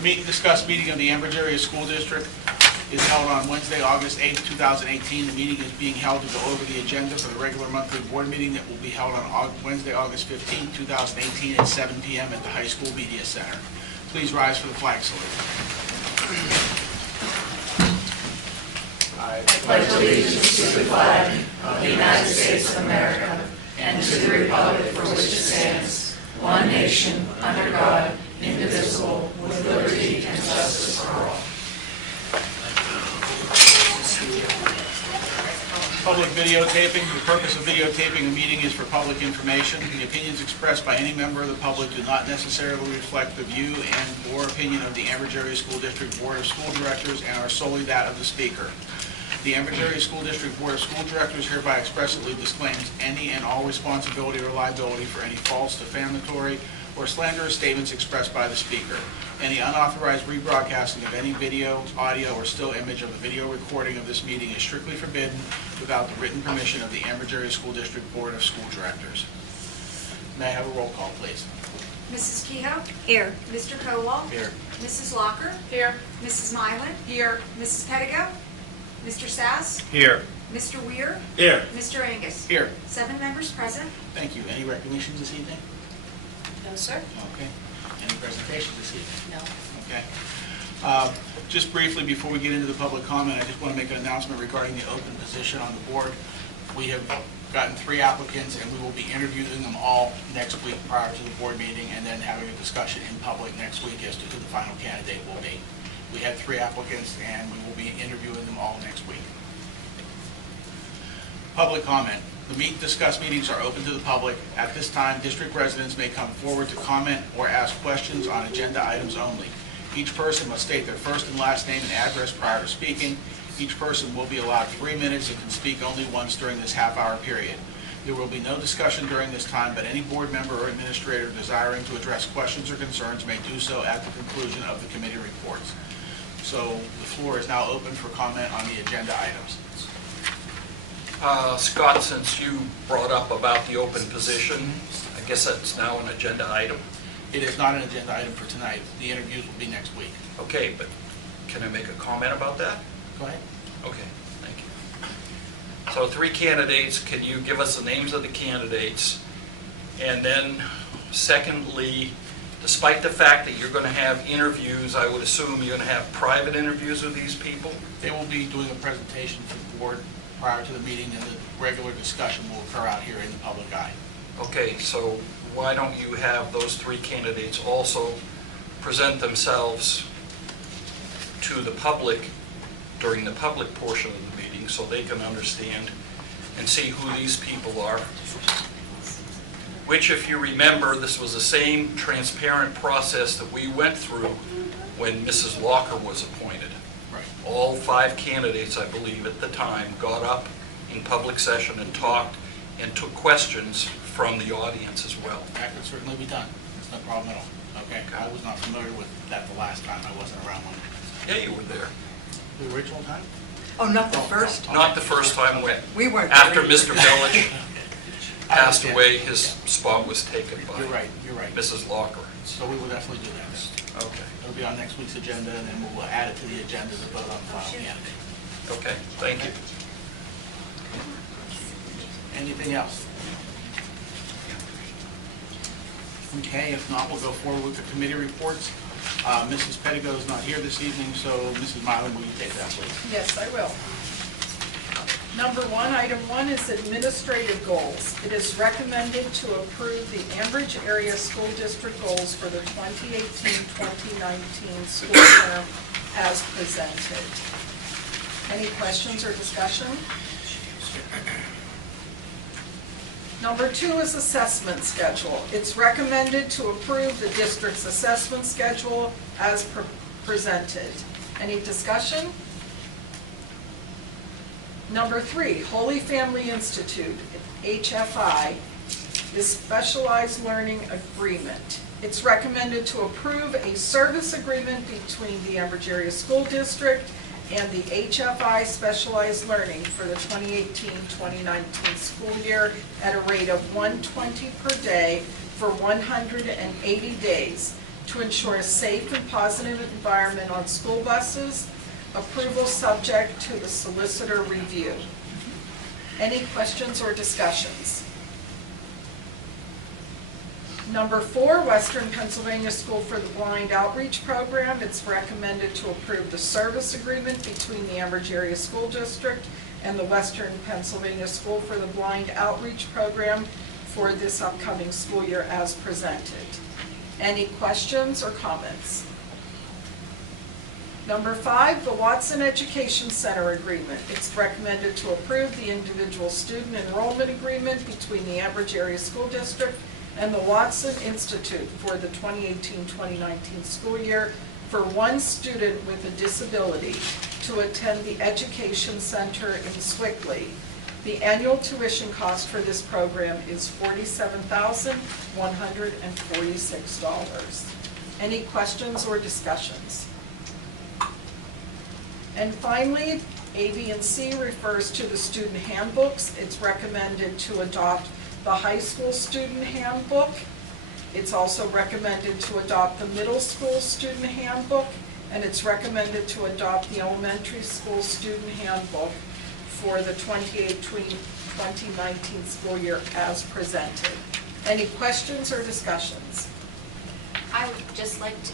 The meet and discuss meeting of the Ambridge Area School District is held on Wednesday, August 8th, 2018. The meeting is being held to go over the agenda for the regular monthly board meeting that will be held on Wednesday, August 15th, 2018 at 7 p.m. at the High School Media Center. Please rise for the flag salute. I pledge allegiance to the flag of the United States of America and to the republic for which it stands, one nation, under God, indivisible, with liberty and justice for all. Public videotaping. The purpose of videotaping a meeting is for public information. The opinions expressed by any member of the public do not necessarily reflect the view and/or opinion of the Ambridge Area School District Board of School Directors and are solely that of the speaker. The Ambridge Area School District Board of School Directors hereby expressly disclaims any and all responsibility or liability for any false, defamatory, or slanderous statements expressed by the speaker. Any unauthorized rebroadcasting of any video, audio, or still image of a video recording of this meeting is strictly forbidden without the written permission of the Ambridge Area School District Board of School Directors. May I have a roll call, please? Mrs. Kehoe? Here. Mr. Kowal? Here. Mrs. Locker? Here. Mrs. Mylan? Here. Mrs. Pettigo? Mr. Sass? Here. Mr. Weir? Here. Mr. Angus? Here. 7 members present. Thank you. Any recognitions this evening? No, sir. Okay. Any presentations this evening? No. Okay. Just briefly, before we get into the public comment, I just want to make an announcement regarding the open position on the board. We have gotten 3 applicants, and we will be interviewing them all next week prior to the board meeting, and then having a discussion in public next week as to who the final candidate will be. We had 3 applicants, and we will be interviewing them all next week. Public comment. The meet and discuss meetings are open to the public. At this time, district residents may come forward to comment or ask questions on agenda items only. Each person must state their first and last name and address prior to speaking. Each person will be allowed 3 minutes and can speak only once during this half-hour period. There will be no discussion during this time, but any board member or administrator desiring to address questions or concerns may do so at the conclusion of the committee reports. So the floor is now open for comment on the agenda items. Scott, since you brought up about the open position, I guess that's now an agenda item. It is not an agenda item for tonight. The interviews will be next week. Okay, but can I make a comment about that? Go ahead. Okay, thank you. So 3 candidates, can you give us the names of the candidates? And then secondly, despite the fact that you're going to have interviews, I would assume you're going to have private interviews with these people? They will be doing a presentation to the board prior to the meeting, and the regular discussion will occur out here in the public eye. Okay, so why don't you have those 3 candidates also present themselves to the public during the public portion of the meeting so they can understand and see who these people are? Which, if you remember, this was the same transparent process that we went through when Mrs. Locker was appointed. Right. All 5 candidates, I believe, at the time, got up in public session and talked and took questions from the audience as well. That could certainly be done. It's no problem at all. Okay. I was not familiar with that the last time. I wasn't around when. Yeah, you were there. The original time? Oh, not the first? Not the first time, when, We weren't. after there. Mr. Village I passed understand. away, his spot was taken by You're right. You're right. Mrs. Locker. So we will definitely do that. Okay. It'll be on next week's agenda, and then we'll add it to the agenda to vote on the final candidate. Okay, thank you. Anything else? Okay, if not, we'll go forward with the committee reports. Mrs. Pettigo is not here this evening, so Mrs. Mylan, will you take that, please? Yes, I will. Number 1, item 1 is administrative goals. It is recommended to approve the Ambridge Area School District goals for the 2018-2019 school term as presented. Any questions or discussion? Number 2 is assessment schedule. It's recommended to approve the district's assessment schedule as presented. Any discussion? Number 3, Holy Family Institute, HFI, is specialized learning agreement. It's recommended to approve a service agreement between the Ambridge Area School District and the HFI Specialized Learning for the 2018-2019 school year at a rate of $120 per day for 180 days to ensure a safe and positive environment on school buses. Approval subject to the solicitor review. Any questions or discussions? Number 4, Western Pennsylvania School for the Blind Outreach Program. It's recommended to approve the service agreement between the Ambridge Area School District and the Western Pennsylvania School for the Blind Outreach Program for this upcoming school year as presented. Any questions or comments? Number 5, the Watson Education Center Agreement. It's recommended to approve the individual student enrollment agreement between the Ambridge Area School District and the Watson Institute for the 2018-2019 school year for one student with a disability to attend the Education Center in Swickley. The annual tuition cost for this program is $47,146. Any questions or discussions? And finally, A, B, and C refers to the student handbooks. It's recommended to adopt the high school student handbook. It's also recommended to adopt the middle school student handbook, and it's recommended to adopt the elementary school student handbook for the 2018-2019 school year as presented. Any questions or discussions? I would just like to,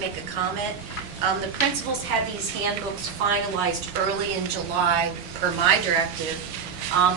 make a comment. The principals had these handbooks finalized early in July per my directive,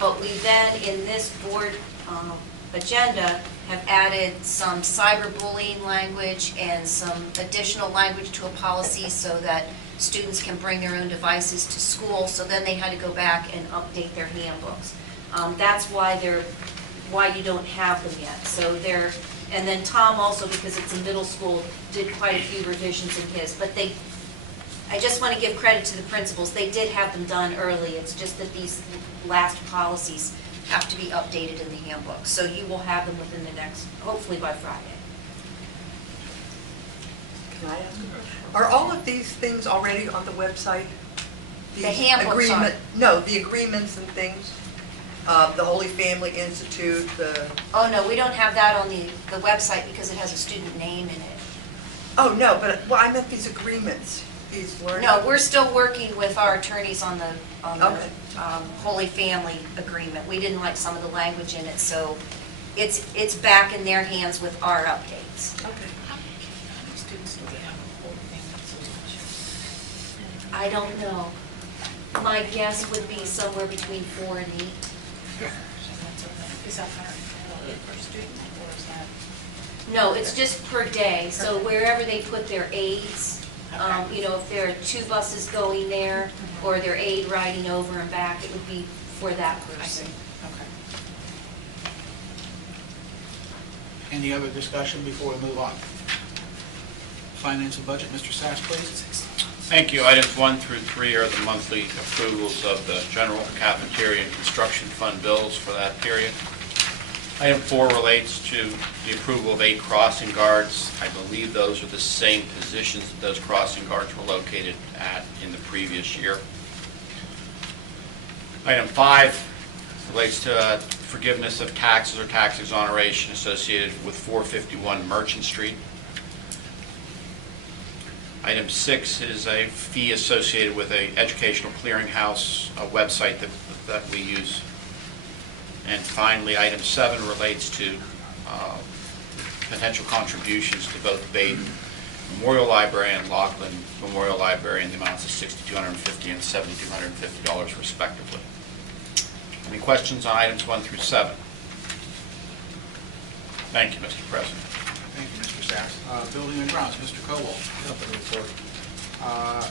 but we then, in this board agenda, have added some cyberbullying language and some additional language to a policy so that students can bring their own devices to school, so then they had to go back and update their handbooks. That's why you don't have them yet. So and then Tom also, because it's a middle school, did quite a few revisions in his, but I just want to give credit to the principals. They did have them done early. It's just that these last policies have to be updated in the handbook. So you will have them within the next, hopefully by Friday. Can I ask? Are all of these things already on the website? The handbooks are. No, the agreements and things? The Holy Family Institute, Oh, no, we don't have that on the website because it has a student name in it. Oh, no, but, well, I meant these agreements, these learning. No, we're still working with our attorneys on the Okay. Holy Family agreement. We didn't like some of the language in it, so it's back in their hands with our updates. Okay. I don't know. My guess would be somewhere between 4 and 8. Is that per student or is that? No, it's just per day, so wherever they put their aides, if there are 2 buses going there, or their aide riding over and back, it would be for that person. Okay. Any other discussion before we move on? Finance and budget, Mr. Sass, please. Thank you. Items 1 through 3 are the monthly approvals of the general cafeteria and construction fund bills for that period. Item 4 relates to the approval of 8 crossing guards. I believe those are the same positions that those crossing guards were located at in the previous year. Item 5 relates to forgiveness of taxes or tax exoneration associated with 451 Merchant Street. Item 6 is a fee associated with an educational clearinghouse, a website that we use. And finally, item 7 relates to potential contributions to both Baden Memorial Library and Laughlin Memorial Library in the amounts of $6,250 and $7,250 respectively. Any questions on items 1 through 7? Thank you, Mr. President. Thank you, Mr. Sass. Building and grounds, Mr. Cobalt. Nothing to report.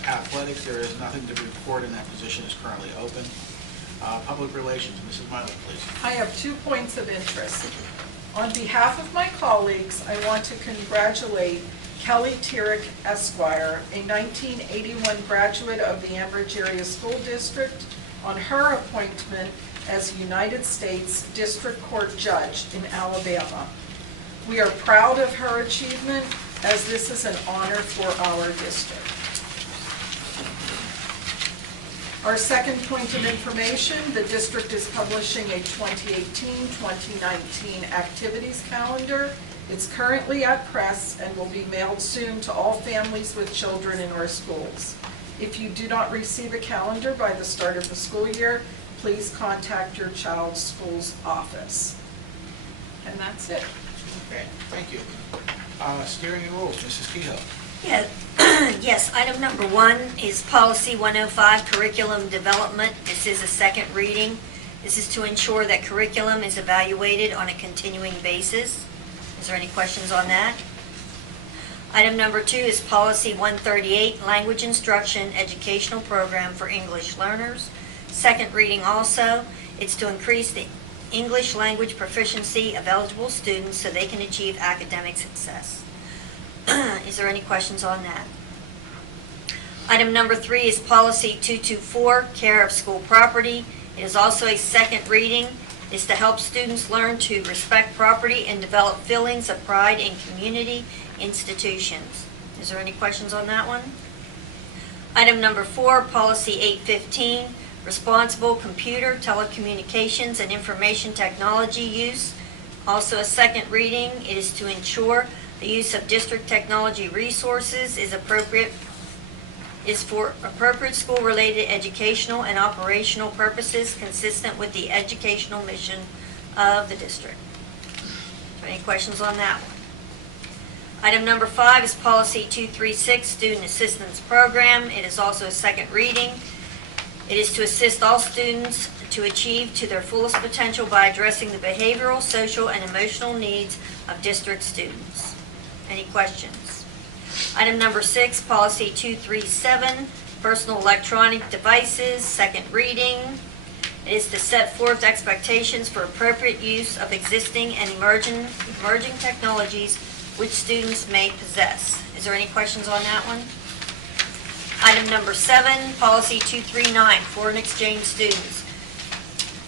Athletics, there is nothing to report, and that position is currently open. Public relations, Mrs. Miley, please. I have 2 points of interest. On behalf of my colleagues, I want to congratulate Kelly Tierick Esquire, a 1981 graduate of the Ambridge Area School District, on her appointment as United States District Court Judge in Alabama. We are proud of her achievement, as this is an honor for our district. Our second point of information, the district is publishing a 2018-2019 activities calendar. It's currently at press and will be mailed soon to all families with children in our schools. If you do not receive a calendar by the start of the school year, please contact your child's school's office. And that's it. Okay, thank you. Steering and rules, Mrs. Kehoe. Yeah, yes, item number 1 is policy 105, curriculum development. This is a second reading. This is to ensure that curriculum is evaluated on a continuing basis. Is there any questions on that? Item number 2 is policy 138, language instruction, educational program for English learners. Second reading also. It's to increase the English language proficiency of eligible students so they can achieve academic success. Is there any questions on that? Item number 3 is policy 224, care of school property. It is also a second reading. It's to help students learn to respect property and develop feelings of pride in community institutions. Is there any questions on that one? Item number 4, policy 815, responsible computer, telecommunications, and information technology use. Also a second reading. It is to ensure the use of district technology resources is for appropriate school-related educational and operational purposes consistent with the educational mission of the district. Any questions on that one? Item number 5 is policy 236, student assistance program. It is also a second reading. It is to assist all students to achieve to their fullest potential by addressing the behavioral, social, and emotional needs of district students. Any questions? Item number 6, policy 237, personal electronic devices, second reading. It is to set forth expectations for appropriate use of existing and emerging technologies which students may possess. Is there any questions on that one? Item number 7, policy 239, foreign exchange students.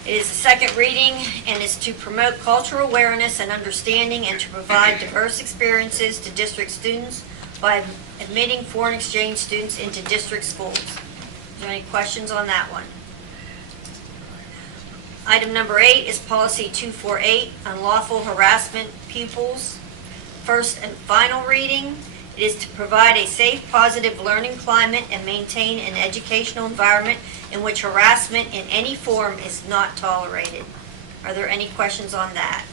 It is a second reading and is to promote cultural awareness and understanding and to provide diverse experiences to district students by admitting foreign exchange students into district schools. Is there any questions on that one? Item number 8 is policy 248, unlawful harassment pupils. First and final reading. It is to provide a safe, positive learning climate and maintain an educational environment in which harassment in any form is not tolerated. Are there any questions on that?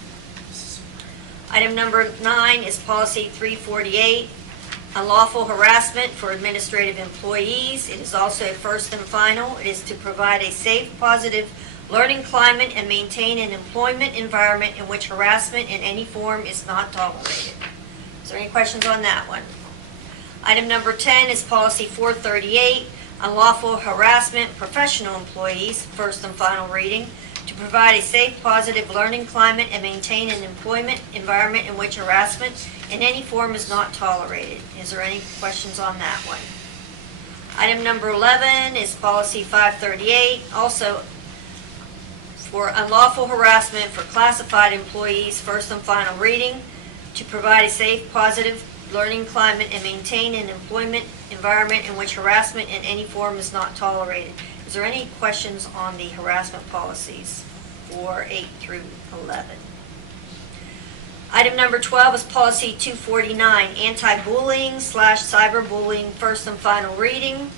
Item number 9 is policy 348, unlawful harassment for administrative employees. It is also first and final. It is to provide a safe, positive learning climate and maintain an employment environment in which harassment in any form is not tolerated. Is there any questions on that one? Item number 10 is policy 438, unlawful harassment professional employees, first and final reading, to provide a safe, positive learning climate and maintain an employment environment in which harassment in any form is not tolerated. Is there any questions on that one? Item number 11 is policy 538, also for unlawful harassment for classified employees, first and final reading, to provide a safe, positive learning climate and maintain an employment environment in which harassment in any form is not tolerated. Is there any questions on the harassment policies for 8 through 11? Item number 12 is policy 249, anti-bullying/cyberbullying, first and final reading.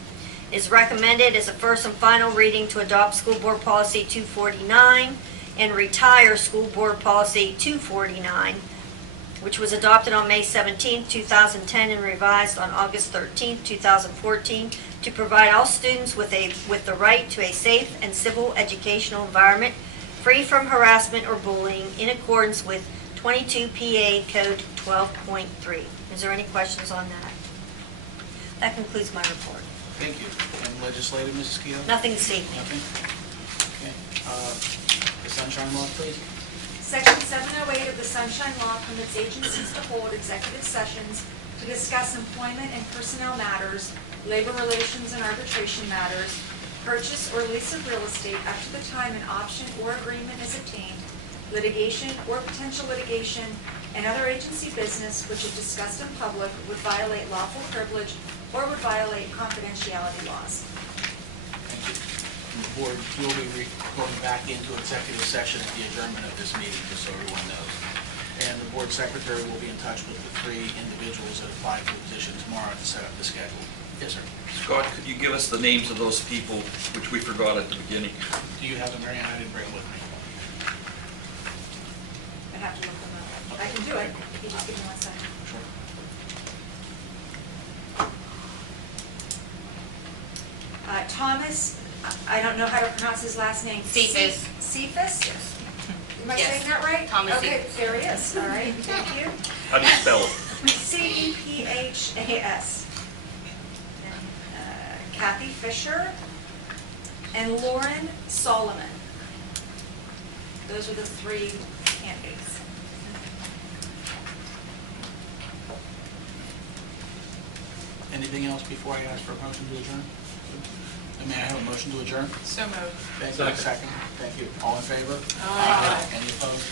It is recommended as a first and final reading to adopt school board policy 249 and retire school board policy 249, which was adopted on May 17, 2010 and revised on August 13, 2014, to provide all students with the right to a safe and civil educational environment free from harassment or bullying in accordance with 22 PA Code 12.3. Is there any questions on that? That concludes my report. Thank you. And legislative, Mrs. Kehoe? Nothing this evening. Nothing? Okay. The Sunshine Law, please. Section 708 of the Sunshine Law permits agencies to hold executive sessions to discuss employment and personnel matters, labor relations and arbitration matters, purchase or lease of real estate up to the time an option or agreement is obtained, litigation or potential litigation, and other agency business which if discussed in public would violate lawful privilege or would violate confidentiality laws. Thank you. And the board will be going back into executive session at the adjournment of this meeting, just so everyone knows. and the board secretary will be in touch with the 3 individuals that applied for the position tomorrow to set up the schedule. Yes, sir. Scott, could you give us the names of those people, which we forgot at the beginning? Do you have them, Mary Ann? I didn't bring them with me. I have to look them up. I can do it, if you just give me 1 second. Sure. Thomas, I don't know how to pronounce his last name. Cephas. Cephas? Yes. Am I Yes. saying that right? Thomas Okay, Cephas. there he is, all right, thank you. How do you spell it? Cephas. And, Kathy Fisher and Lauren Solomon. Those are the 3 candidates. Anything else before I ask for a motion to adjourn? May I have a motion to adjourn? So moved. Thank you. Second. Thank you. All in favor? Aye. Any opposed?